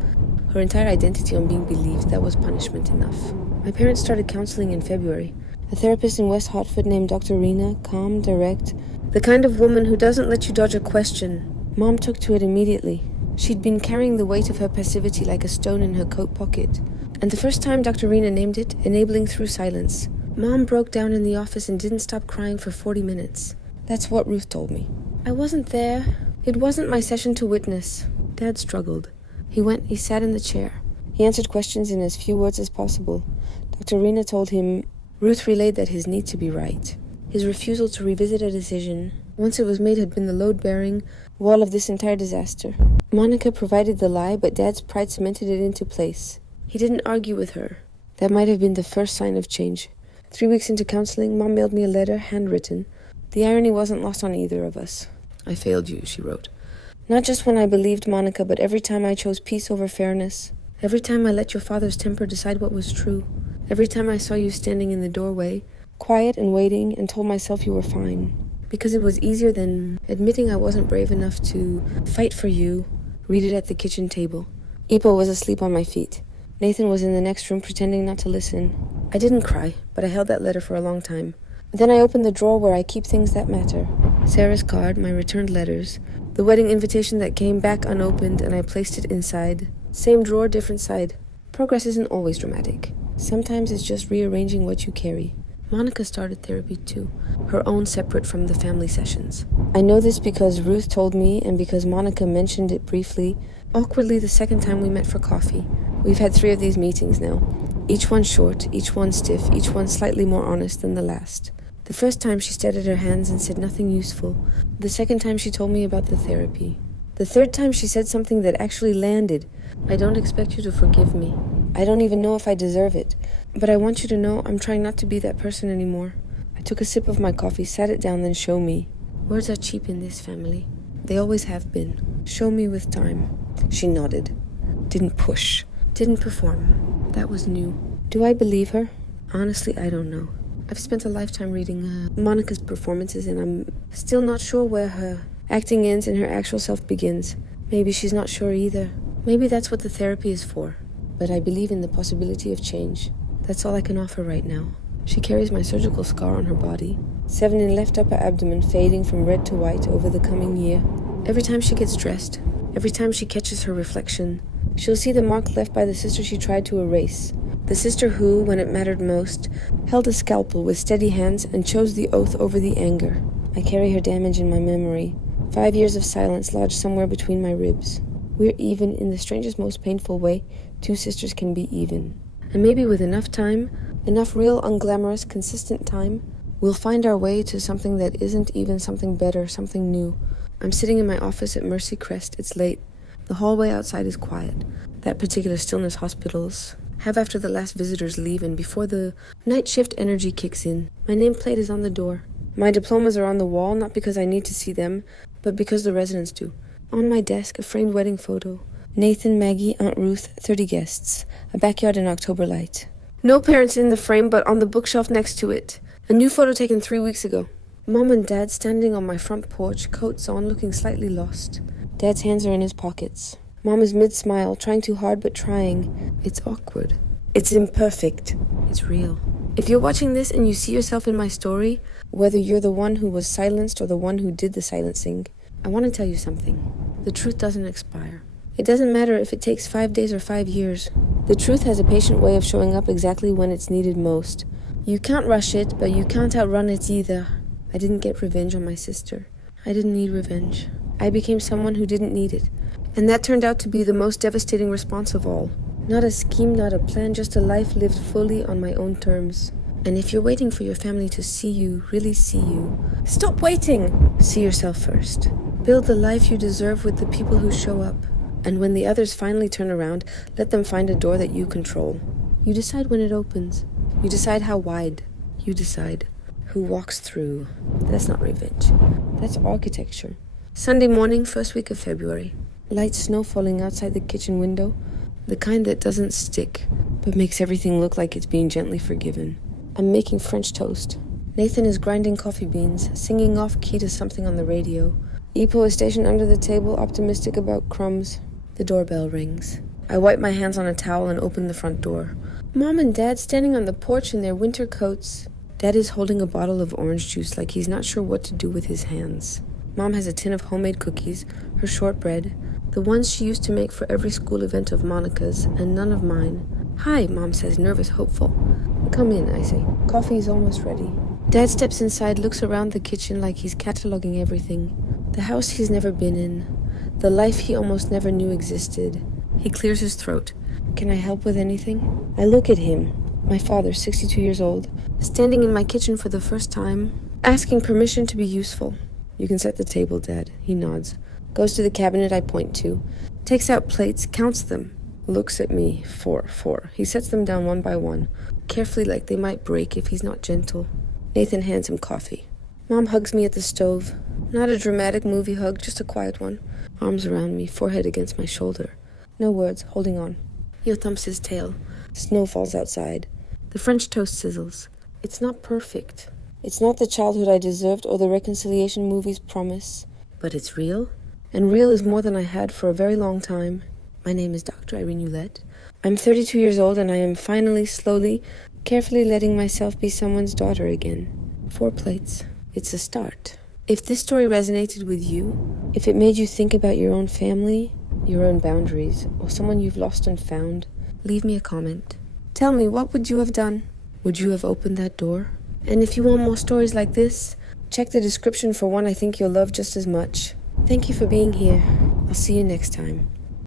her entire identity on being believed, that was punishment enough. My parents started counseling in February. A therapist in West Hartford named Dr. Rena, calm, direct, the kind of woman who doesn't let you dodge a question. Mom took to it immediately. She'd been carrying the weight of her passivity like a stone in her coat pocket. And the first time Dr. Rena named it, enabling through silence. Mom broke down in the office and didn't stop crying for 40 minutes. That's what Ruth told me. I wasn't there. It wasn't my session to witness. Dad struggled. He sat in the chair. He answered questions in as few words as possible. Dr. Rena told him, Ruth relayed that his need to be right. His refusal to revisit a decision, once it was made, had been the load-bearing wall of this entire disaster. Monica provided the lie, but Dad's pride cemented it into place. He didn't argue with her. That might have been the first sign of change. 3 weeks into counseling, Mom mailed me a letter, handwritten. The irony wasn't lost on either of us. I failed you, she wrote. Not just when I believed Monica, but every time I chose peace over fairness. Every time I let your father's temper decide what was true. Every time I saw you standing in the doorway, quiet and waiting, and told myself you were fine. Because it was easier than admitting I wasn't brave enough to fight for you, read it at the kitchen table. Ipo was asleep on my feet. Nathan was in the next room pretending not to listen. I didn't cry, but I held that letter for a long time. Then I opened the drawer where I keep things that matter. Sarah's card, my returned letters, the wedding invitation that came back unopened, and I placed it inside. Same drawer, different side. Progress isn't always dramatic. Sometimes it's just rearranging what you carry. Monica started therapy too, her own separate from the family sessions. I know this because Ruth told me and because Monica mentioned it briefly, awkwardly the second time we met for coffee. We've had 3 of these meetings now. Each one short, each one stiff, each one slightly more honest than the last. The first time she stared at her hands and said nothing useful. The second time she told me about the therapy. The third time she said something that actually landed. I don't expect you to forgive me. I don't even know if I deserve it. But I want you to know I'm trying not to be that person anymore. I took a sip of my coffee, sat it down, then show me. Words are cheap in this family. They always have been. Show me with time. She nodded. Didn't push. Didn't perform. That was new. Do I believe her? Honestly, I don't know. I've spent a lifetime reading Monica's performances, and I'm still not sure where her acting ends and her actual self begins. Maybe she's not sure either. Maybe that's what the therapy is for. But I believe in the possibility of change. That's all I can offer right now. She carries my surgical scar on her body. 7 in left upper abdomen, fading from red to white over the coming year. Every time she gets dressed, every time she catches her reflection, she'll see the mark left by the sister she tried to erase. The sister who, when it mattered most, held a scalpel with steady hands and chose the oath over the anger. I carry her damage in my memory. 5 years of silence lodged somewhere between my ribs. We're even in the strangest, most painful way 2 sisters can be even. And maybe with enough time, enough real, unglamorous, consistent time, we'll find our way to something that isn't even something better, something new. I'm sitting in my office at Mercy Crest. It's late. The hallway outside is quiet. That particular stillness hospitals have after the last visitors leave and before the night shift energy kicks in. My nameplate is on the door. My diplomas are on the wall, not because I need to see them, but because the residents do. On my desk, a framed wedding photo. Nathan, Maggie, Aunt Ruth, 30 guests. A backyard in October light. No parents in the frame, but on the bookshelf next to it. A new photo taken 3 weeks ago. Mom and Dad standing on my front porch, coats on, looking slightly lost. Dad's hands are in his pockets. Mom is mid-smile, trying too hard but trying. It's awkward. It's imperfect. It's real. If you're watching this and you see yourself in my story, whether you're the one who was silenced or the one who did the silencing, I want to tell you something. The truth doesn't expire. It doesn't matter if it takes 5 days or 5 years. The truth has a patient way of showing up exactly when it's needed most. You can't rush it, but you can't outrun it either. I didn't get revenge on my sister. I didn't need revenge. I became someone who didn't need it. And that turned out to be the most devastating response of all. Not a scheme, not a plan, just a life lived fully on my own terms. And if you're waiting for your family to see you, really see you, stop waiting! See yourself first. Build the life you deserve with the people who show up. And when the others finally turn around, let them find a door that you control. You decide when it opens. You decide how wide. You decide who walks through. That's not revenge. That's architecture. Sunday morning, first week of February. Light snow falling outside the kitchen window. The kind that doesn't stick, but makes everything look like it's being gently forgiven. I'm making French toast. Nathan is grinding coffee beans, singing off key to something on the radio. Ipo is stationed under the table, optimistic about crumbs. The doorbell rings. I wipe my hands on a towel and open the front door. Mom and Dad standing on the porch in their winter coats. Dad is holding a bottle of orange juice like he's not sure what to do with his hands. Mom has a tin of homemade cookies, her shortbread, the ones she used to make for every school event of Monica's, and none of mine. Hi, Mom says, nervous, hopeful. Come in, I say. Coffee is almost ready. Dad steps inside, looks around the kitchen like he's cataloging everything. The house he's never been in. The life he almost never knew existed. He clears his throat. Can I help with anything? I look at him, my father, 62 years old, standing in my kitchen for the first time, asking permission to be useful. You can set the table, Dad. He nods. Goes to the cabinet I point to. Takes out plates, counts them. Looks at me. 4. He sets them down one by one, carefully like they might break if he's not gentle. Nathan hands him coffee. Mom hugs me at the stove. Not a dramatic movie hug, just a quiet one. Arms around me, forehead against my shoulder. No words, holding on. He thumps his tail. Snow falls outside. The French toast sizzles. It's not perfect. It's not the childhood I deserved or the reconciliation movies promise. But it's real. And real is more than I had for a very long time. My name is Dr. Irene Ouellette. I'm 32 years old and I am finally, slowly, carefully letting myself be someone's daughter again. 4 plates. It's a start. If this story resonated with you, if it made you think about your own family, your own boundaries, or someone you've lost and found, leave me a comment. Tell me, what would you have done? Would you have opened that door? And if you want more stories like this, check the description for one I think you'll love just as much. Thank you for being here. I'll see you next time.